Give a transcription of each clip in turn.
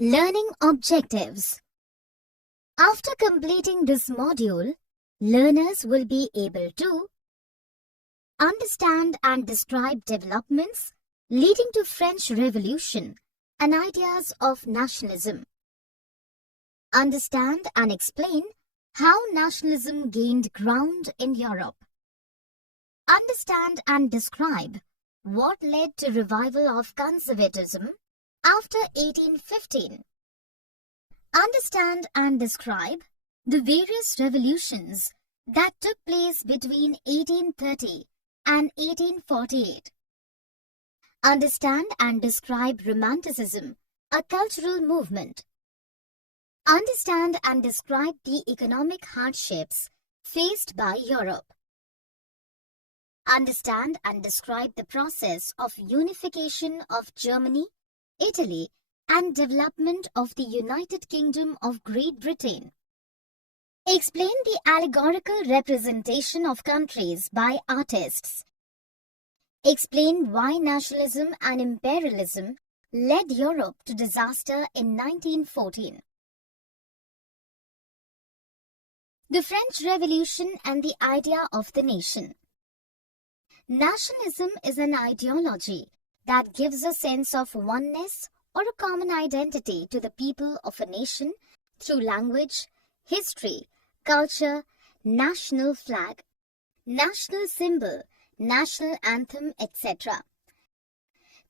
Learning objectives. After completing this module, learners will be able to understand and describe developments leading to French Revolution and ideas of nationalism. Understand and explain how nationalism gained ground in Europe. Understand and describe what led to revival of conservatism after 1815. Understand and describe the various revolutions that took place between 1830 and 1848. Understand and describe Romanticism, a cultural movement. Understand and describe the economic hardships faced by Europe. Understand and describe the process of unification of Germany, Italy, and development of the United Kingdom of Great Britain. Explain the allegorical representation of countries by artists. Explain why nationalism and imperialism led Europe to disaster in 1914. The French Revolution and the idea of the nation. Nationalism is an ideology that gives a sense of oneness or a common identity to the people of a nation through language, history, culture, national flag, national symbol, national anthem, etc.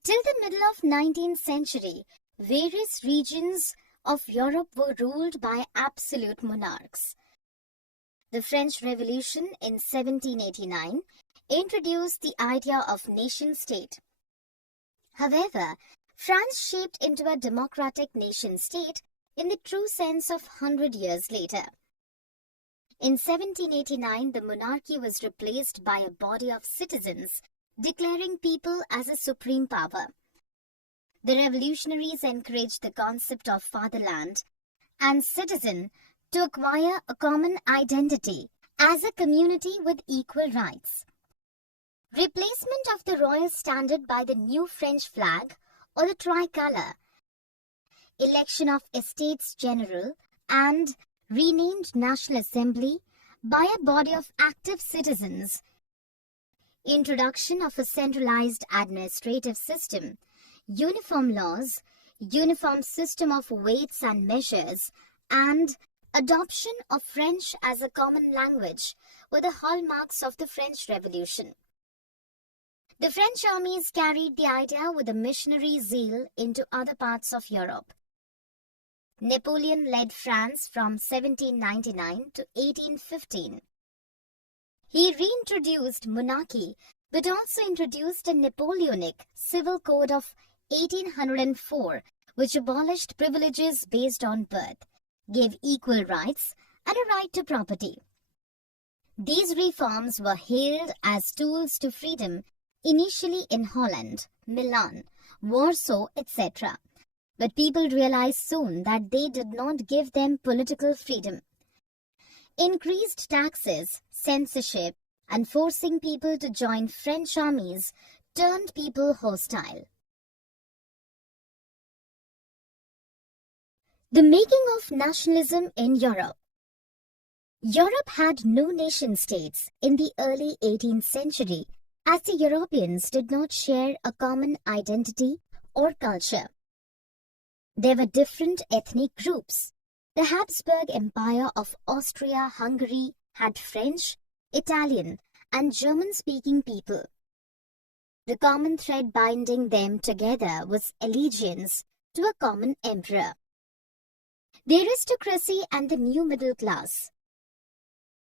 Till the middle of 19th century, various regions of Europe were ruled by absolute monarchs. The French Revolution in 1789 introduced the idea of nation-state. However, France shaped into a democratic nation-state in the true sense of 100 years later. In 1789, the monarchy was replaced by a body of citizens declaring people as a supreme power. The revolutionaries encouraged the concept of fatherland and citizen to acquire a common identity as a community with equal rights. Replacement of the royal standard by the new French flag or the tricolour. Election of Estates General and renamed National Assembly by a body of active citizens. Introduction of a centralized administrative system, uniform laws, uniform system of weights and measures, and adoption of French as a common language were the hallmarks of the French Revolution. The French armies carried the idea with a missionary zeal into other parts of Europe. Napoleon led France from 1799 to 1815. He reintroduced monarchy but also introduced a Napoleonic Civil Code of 1804 which abolished privileges based on birth, gave equal rights and a right to property. These reforms were hailed as tools to freedom initially in Holland, Milan, Warsaw, etc. But people realized soon that they did not give them political freedom. Increased taxes, censorship, and forcing people to join French armies turned people hostile. The making of nationalism in Europe. Europe had no nation-states in the early 18th century as the Europeans did not share a common identity or culture. There were different ethnic groups. The Habsburg Empire of Austria-Hungary had French, Italian, and German-speaking people. The common thread binding them together was allegiance to a common emperor. The aristocracy and the new middle class.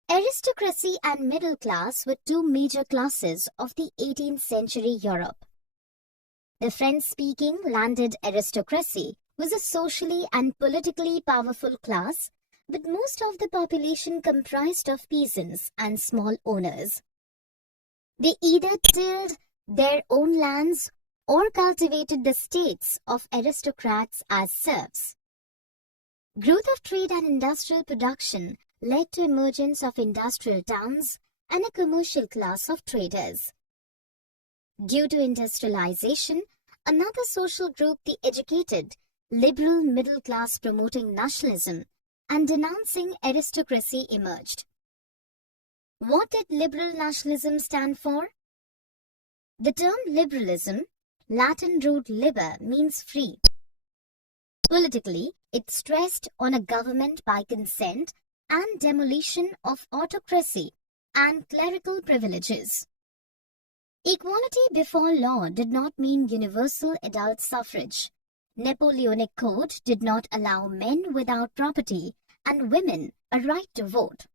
Aristocracy and middle class were two major classes of the 18th century Europe. The French-speaking landed aristocracy was a socially and politically powerful class, but most of the population comprised of peasants and small owners. They either tilled their own lands or cultivated the states of aristocrats as serfs. Growth of trade and industrial production led to emergence of industrial towns and a commercial class of traders. Due to industrialization, another social group, the educated, liberal middle class promoting nationalism and denouncing aristocracy emerged. What did liberal nationalism stand for? The term liberalism, Latin root liber, means free. Politically, it stressed on a government by consent and demolition of autocracy and clerical privileges. Equality before law did not mean universal adult suffrage. Napoleonic Code did not allow men without property and women a right to vote.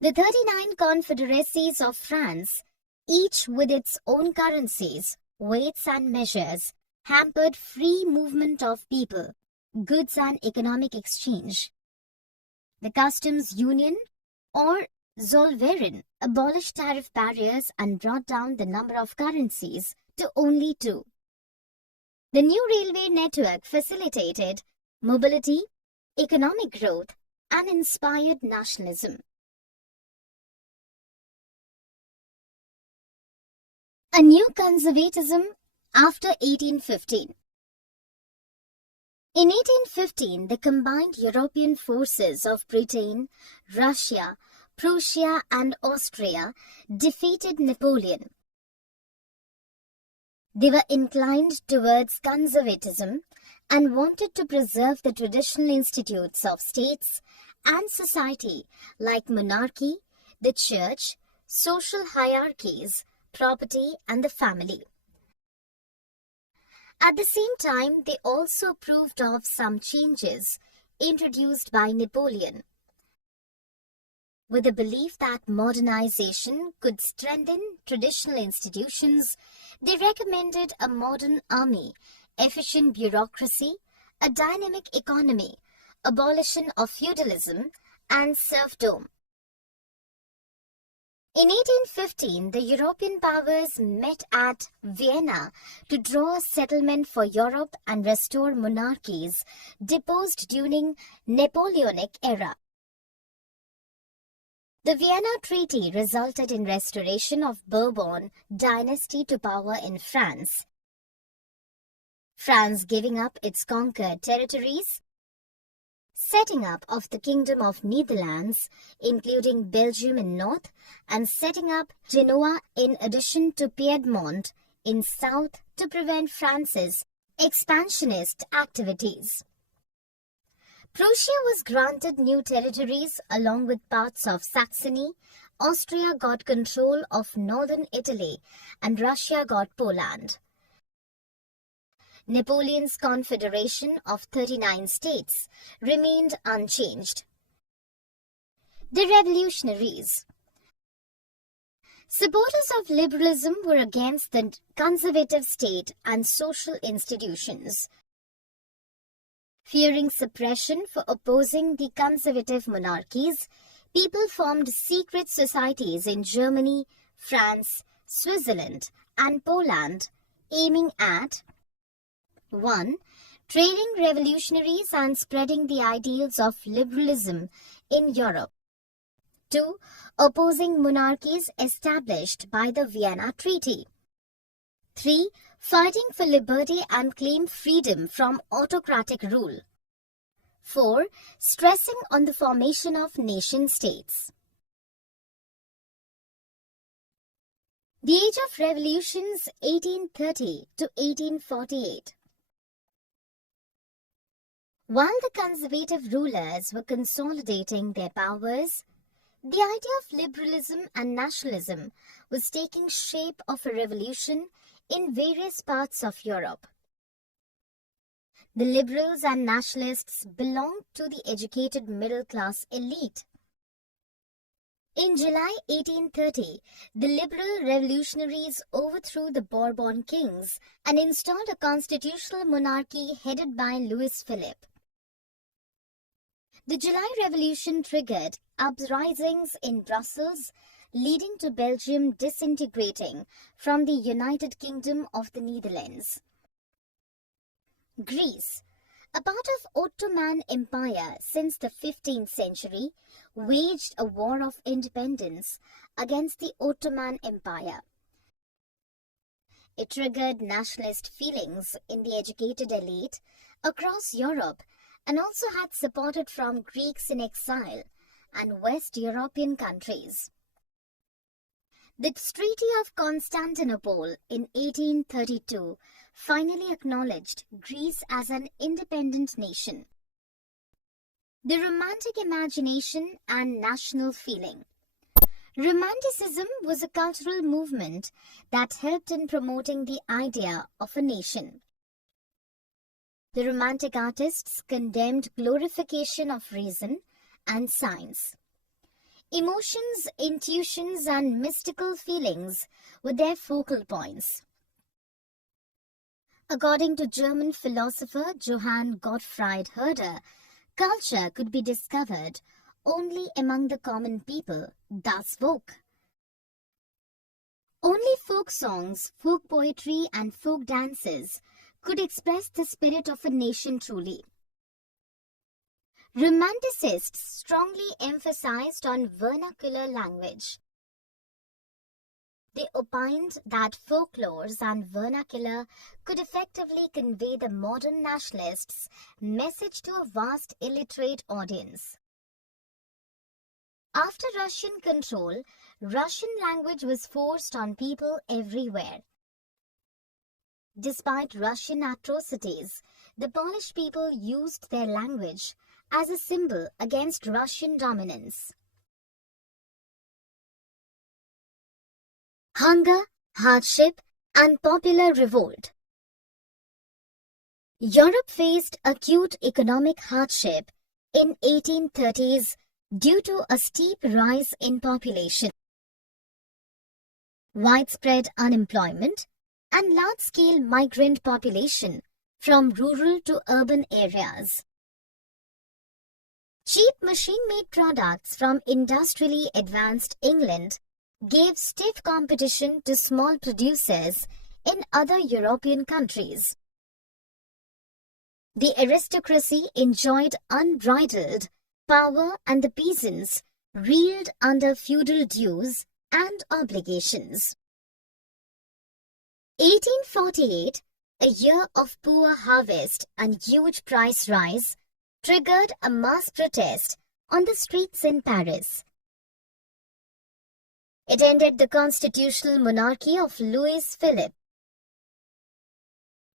The 39 confederacies of France, each with its own currencies, weights and measures, hampered free movement of people, goods and economic exchange. The customs union, or Zollverein, abolished tariff barriers and brought down the number of currencies to only 2. The new railway network facilitated mobility, economic growth, and inspired nationalism. A new conservatism after 1815. In 1815, the combined European forces of Britain, Russia, Prussia, and Austria defeated Napoleon. They were inclined towards conservatism and wanted to preserve the traditional institutes of states and society like monarchy, the church, social hierarchies, property, and the family. At the same time, they also approved of some changes introduced by Napoleon. With the belief that modernization could strengthen traditional institutions, they recommended a modern army, efficient bureaucracy, a dynamic economy, abolition of feudalism, and serfdom. In 1815, the European powers met at Vienna to draw a settlement for Europe and restore monarchies deposed during Napoleonic era. The Vienna Treaty resulted in restoration of Bourbon dynasty to power in France. France giving up its conquered territories, setting up of the Kingdom of Netherlands, including Belgium in north, and setting up Genoa in addition to Piedmont in south to prevent France's expansionist activities. Prussia was granted new territories along with parts of Saxony, Austria got control of northern Italy, and Russia got Poland. Napoleon's confederation of 39 states remained unchanged. The revolutionaries. Supporters of liberalism were against the conservative state and social institutions. Fearing suppression for opposing the conservative monarchies, people formed secret societies in Germany, France, Switzerland, and Poland, aiming at 1. Training revolutionaries and spreading the ideals of liberalism in Europe. 2. Opposing monarchies established by the Vienna Treaty. 3. Fighting for liberty and claim freedom from autocratic rule. 4. Stressing on the formation of nation-states. The Age of Revolutions 1830 to 1848. While the conservative rulers were consolidating their powers, the idea of liberalism and nationalism was taking shape of a revolution in various parts of Europe. The liberals and nationalists belonged to the educated middle-class elite. In July 1830, the liberal revolutionaries overthrew the Bourbon kings and installed a constitutional monarchy headed by Louis Philippe. The July Revolution triggered uprisings in Brussels, leading to Belgium disintegrating from the United Kingdom of the Netherlands. Greece, a part of Ottoman Empire since the 15th century, waged a war of independence against the Ottoman Empire. It triggered nationalist feelings in the educated elite across Europe and also had support from Greeks in exile and West European countries. The Treaty of Constantinople in 1832 finally acknowledged Greece as an independent nation. The Romantic imagination and national feeling. Romanticism was a cultural movement that helped in promoting the idea of a nation. The Romantic artists condemned glorification of reason and science. Emotions, intuitions, and mystical feelings were their focal points. According to German philosopher Johann Gottfried Herder, culture could be discovered only among the common people, thus folk. Only folk songs, folk poetry, and folk dances could express the spirit of a nation truly. Romanticists strongly emphasized on vernacular language. They opined that folklores and vernacular could effectively convey the modern nationalists' message to a vast illiterate audience. After Russian control, Russian language was forced on people everywhere. Despite Russian atrocities, the Polish people used their language as a symbol against Russian dominance. Hunger, hardship, and popular revolt. Europe faced acute economic hardship in 1830s due to a steep rise in population, widespread unemployment, and large-scale migrant population from rural to urban areas. Cheap machine-made products from industrially advanced England gave stiff competition to small producers in other European countries. The aristocracy enjoyed unbridled power and the peasants reeled under feudal dues and obligations. 1848, a year of poor harvest and huge price rise, triggered a mass protest on the streets in Paris. It ended the constitutional monarchy of Louis Philippe.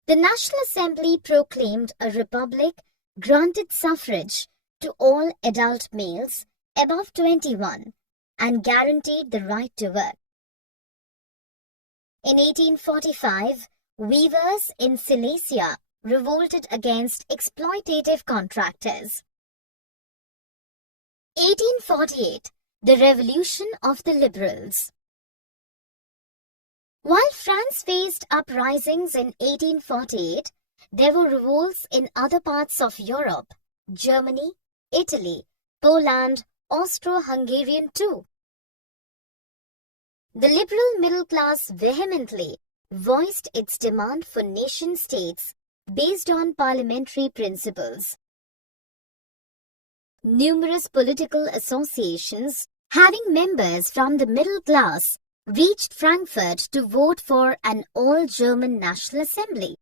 The National Assembly proclaimed a republic, granted suffrage to all adult males above 21, and guaranteed the right to work. In 1845, weavers in Silesia revolted against exploitative contractors. 1848, the Revolution of the Liberals. While France faced uprisings in 1848, there were revolts in other parts of Europe, Germany, Italy, Poland, Austro-Hungarian too. The liberal middle class vehemently voiced its demand for nation-states based on parliamentary principles. Numerous political associations having members from the middle class reached Frankfurt to vote for an all-German National Assembly.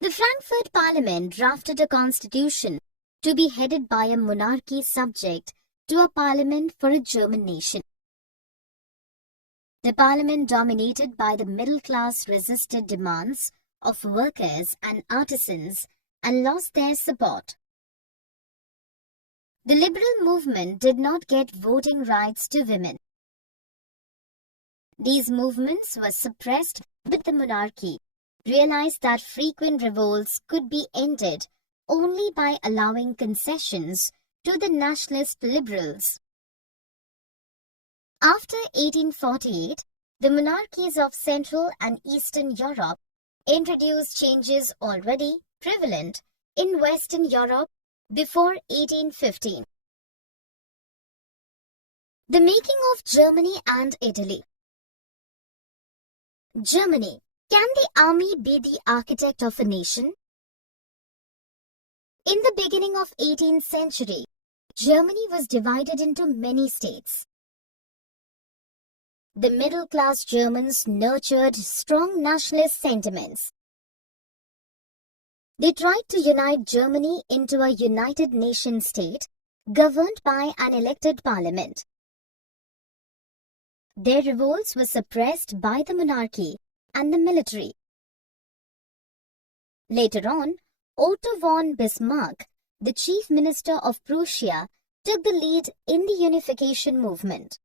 The Frankfurt Parliament drafted a constitution to be headed by a monarchy subject to a parliament for a German nation. The parliament, dominated by the middle class, resisted demands of workers and artisans and lost their support. The liberal movement did not get voting rights to women. These movements were suppressed, but the monarchy realized that frequent revolts could be ended only by allowing concessions to the nationalist liberals. After 1848, the monarchies of Central and Eastern Europe introduced changes already prevalent in Western Europe before 1815. The making of Germany and Italy. Germany. Can the army be the architect of a nation? In the beginning of 18th century, Germany was divided into many states. the middle-class Germans nurtured strong nationalist sentiments. They tried to unite Germany into a united nation-state governed by an elected parliament. Their revolts were suppressed by the monarchy and the military. Later on, Otto von Bismarck, the chief minister of Prussia, took the lead in the unification movement.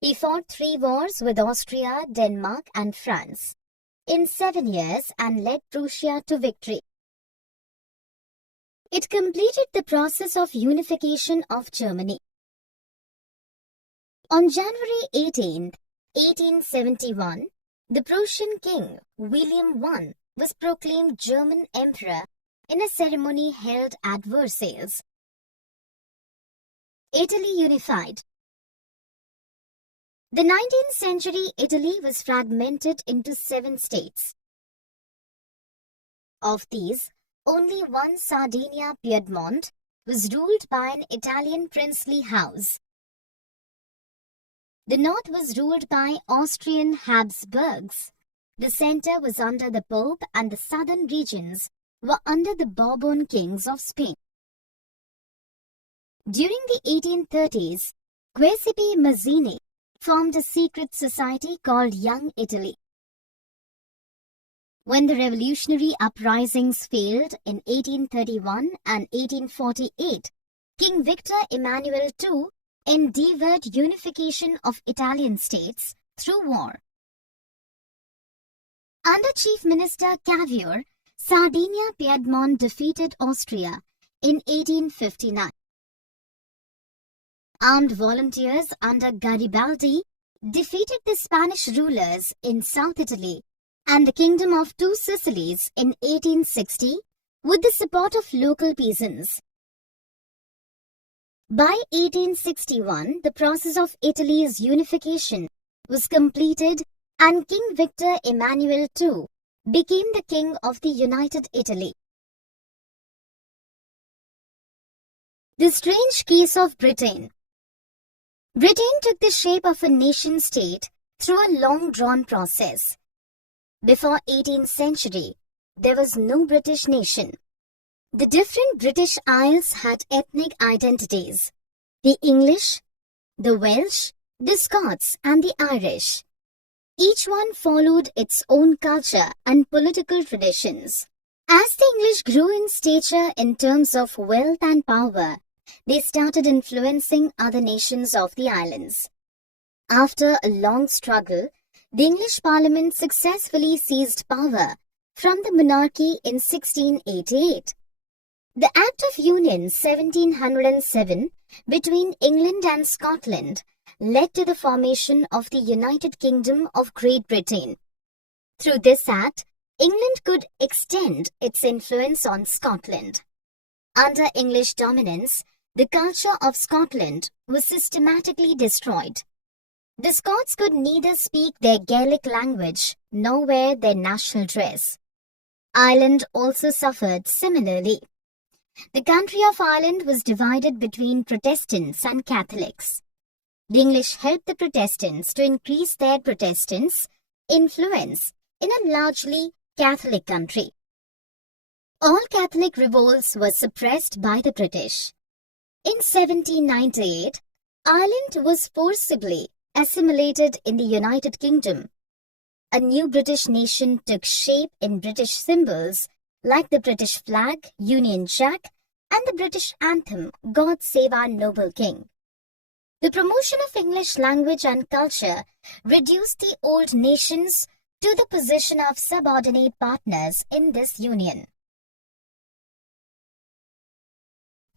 He fought 3 wars with Austria, Denmark, and France in 7 years and led Prussia to victory. It completed the process of unification of Germany. On January 18, 1871, the Prussian king, William I, was proclaimed German emperor in a ceremony held at Versailles. Italy unified. The 19th century Italy was fragmented into 7 states. Of these, only one, Sardinia Piedmont, was ruled by an Italian princely house. The north was ruled by Austrian Habsburgs. The center was under the Pope and the southern regions were under the Bourbon kings of Spain. During the 1830s, Giuseppe Mazzini formed a secret society called Young Italy. When the revolutionary uprisings failed in 1831 and 1848, King Victor Emmanuel II endeavored unification of Italian states through war. Under Chief Minister Cavour, Sardinia Piedmont defeated Austria in 1859. Armed volunteers under Garibaldi defeated the Spanish rulers in South Italy and the Kingdom of Two Sicilies in 1860 with the support of local peasants. By 1861, the process of Italy's unification was completed and King Victor Emmanuel II became the King of the United Italy. The strange case of Britain. Britain took the shape of a nation-state through a long-drawn process. Before 18th century, there was no British nation. The different British Isles had ethnic identities: the English, the Welsh, the Scots, and the Irish. Each one followed its own culture and political traditions. As the English grew in stature in terms of wealth and power, they started influencing other nations of the islands. After a long struggle, the English Parliament successfully seized power from the monarchy in 1688. The Act of Union 1707 between England and Scotland led to the formation of the United Kingdom of Great Britain. Through this act, England could extend its influence on Scotland. Under English dominance, the culture of Scotland was systematically destroyed. The Scots could neither speak their Gaelic language nor wear their national dress. Ireland also suffered similarly. The country of Ireland was divided between Protestants and Catholics. The English helped the Protestants to increase their Protestants' influence in a largely Catholic country. All Catholic revolts were suppressed by the British. In 1798, Ireland was forcibly assimilated in the United Kingdom. A new British nation took shape in British symbols like the British flag, Union Jack, and the British anthem, God Save Our Noble King. The promotion of English language and culture reduced the old nations to the position of subordinate partners in this union.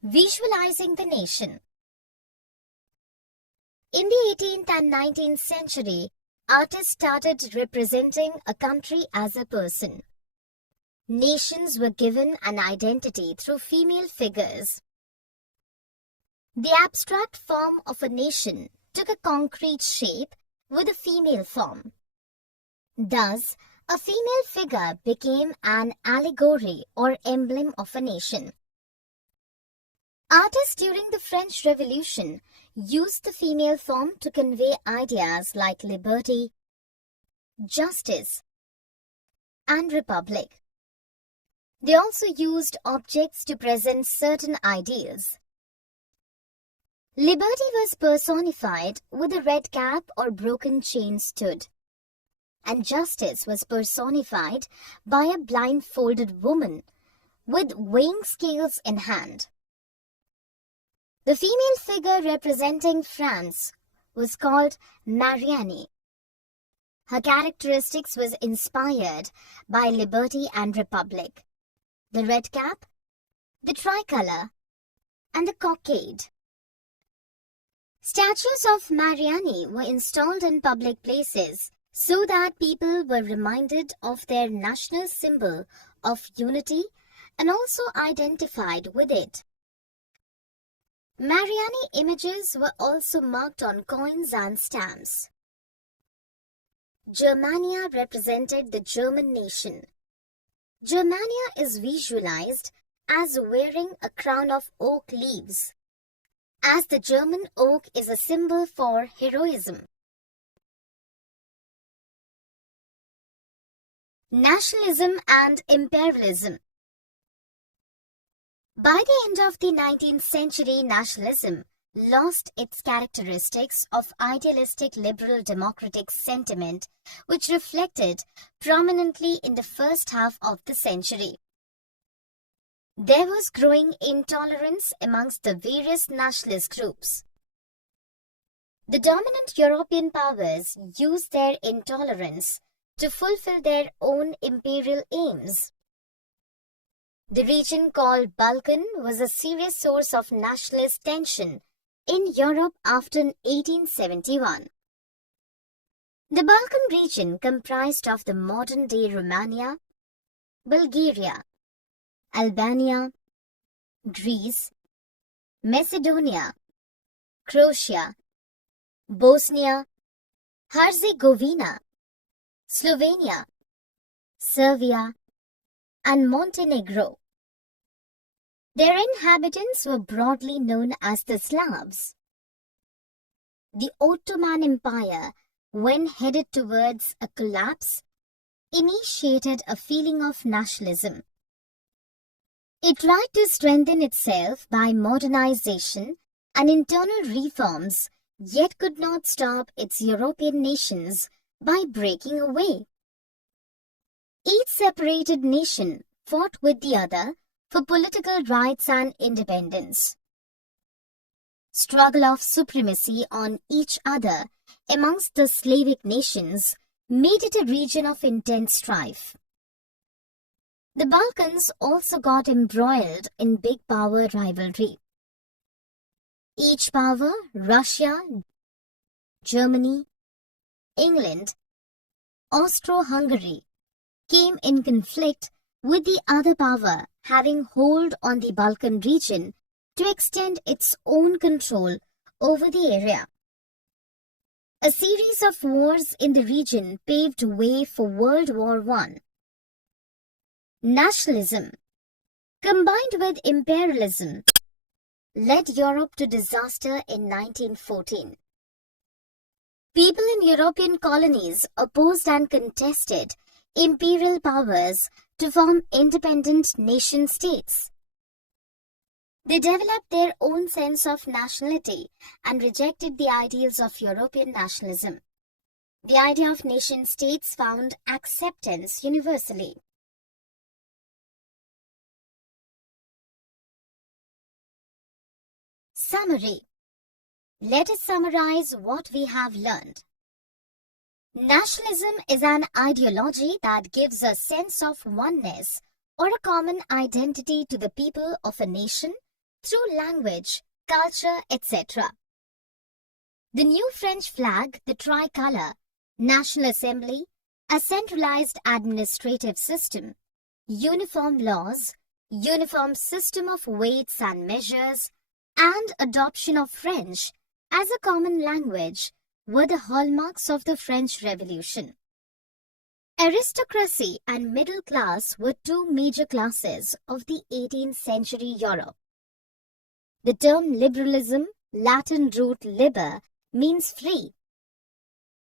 Visualizing the nation. In the 18th and 19th century, artists started representing a country as a person. Nations were given an identity through female figures. The abstract form of a nation took a concrete shape with a female form. Thus, a female figure became an allegory or emblem of a nation. Artists during the French Revolution used the female form to convey ideas like liberty, justice, and republic. They also used objects to present certain ideals. Liberty was personified with a red cap or broken chain stood, and justice was personified by a blindfolded woman with weighing scales in hand. The female figure representing France was called Marianne. Her characteristics was inspired by liberty and republic, the red cap, the tricolor, and the cockade. Statues of Marianne were installed in public places so that people were reminded of their national symbol of unity and also identified with it. Marianne images were also marked on coins and stamps. Germania represented the German nation. Germania is visualized as wearing a crown of oak leaves, as the German oak is a symbol for heroism. Nationalism and imperialism. By the end of the 19th century, nationalism lost its characteristics of idealistic liberal democratic sentiment, which reflected prominently in the first half of the century. There was growing intolerance amongst the various nationalist groups. The dominant European powers used their intolerance to fulfill their own imperial aims. The region called Balkan was a serious source of nationalist tension in Europe after 1871. The Balkan region comprised of the modern-day Romania, Bulgaria, Albania, Greece, Macedonia, Croatia, Bosnia, Herzegovina, Slovenia, Serbia, and Montenegro. Their inhabitants were broadly known as the Slavs. The Ottoman Empire, when headed towards a collapse, initiated a feeling of nationalism. It tried to strengthen itself by modernization and internal reforms, yet could not stop its European nations by breaking away. Each separated nation fought with the other for political rights and independence. Struggle of supremacy on each other amongst the Slavic nations made it a region of intense strife. The Balkans also got embroiled in big power rivalry. Each power, Russia, Germany, England, Austro-Hungary, came in conflict with the other power having hold on the Balkan region to extend its own control over the area. A series of wars in the region paved way for World War I. Nationalism, combined with imperialism, led Europe to disaster in 1914. People in European colonies opposed and contested imperial powers to form independent nation-states. They developed their own sense of nationality and rejected the ideals of European nationalism. The idea of nation-states found acceptance universally. Summary. Let us summarize what we have learned. Nationalism is an ideology that gives a sense of oneness or a common identity to the people of a nation through language, culture, etc. The new French flag, the tricolour, National Assembly, a centralized administrative system, uniform laws, uniform system of weights and measures, and adoption of French as a common language were the hallmarks of the French Revolution. Aristocracy and middle class were two major classes of the 18th century Europe. The term liberalism, Latin root liber, means free.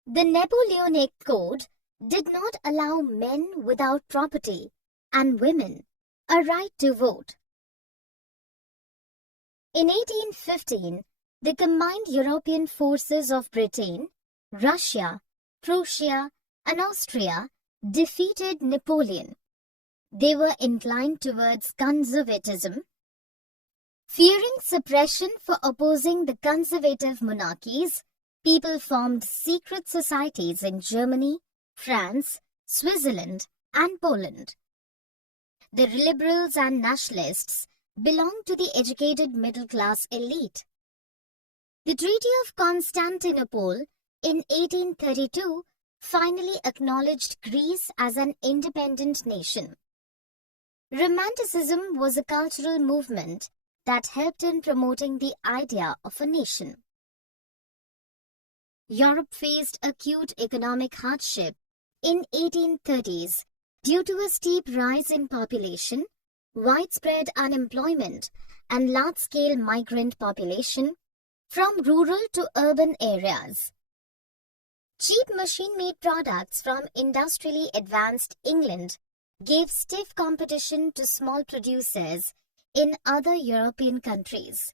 The Napoleonic Code did not allow men without property and women a right to vote. In 1815, the combined European forces of Britain, Russia, Prussia, and Austria defeated Napoleon. They were inclined towards conservatism. Fearing suppression for opposing the conservative monarchies, people formed secret societies in Germany, France, Switzerland, and Poland. The liberals and nationalists belonged to the educated middle-class elite. The Treaty of Constantinople in 1832 finally acknowledged Greece as an independent nation. Romanticism was a cultural movement that helped in promoting the idea of a nation. Europe faced acute economic hardship in 1830s due to a steep rise in population, widespread unemployment, and large-scale migrant population from rural to urban areas. Cheap machine-made products from industrially advanced England gave stiff competition to small producers in other European countries.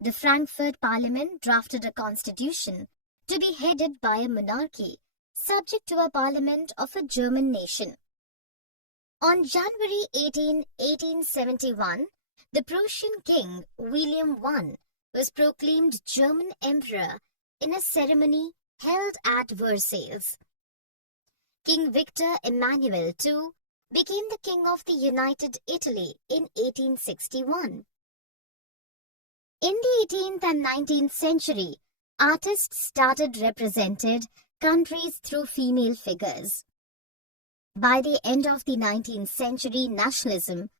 The Frankfurt Parliament drafted a constitution to be headed by a monarchy subject to a parliament of a German nation. On January 18, 1871, the Prussian king William I was proclaimed German emperor in a ceremony held at Versailles. King Victor Emmanuel II became the king of the United Italy in 1861. In the 18th and 19th century, artists started represented countries through female figures. By the end of the 19th century, nationalism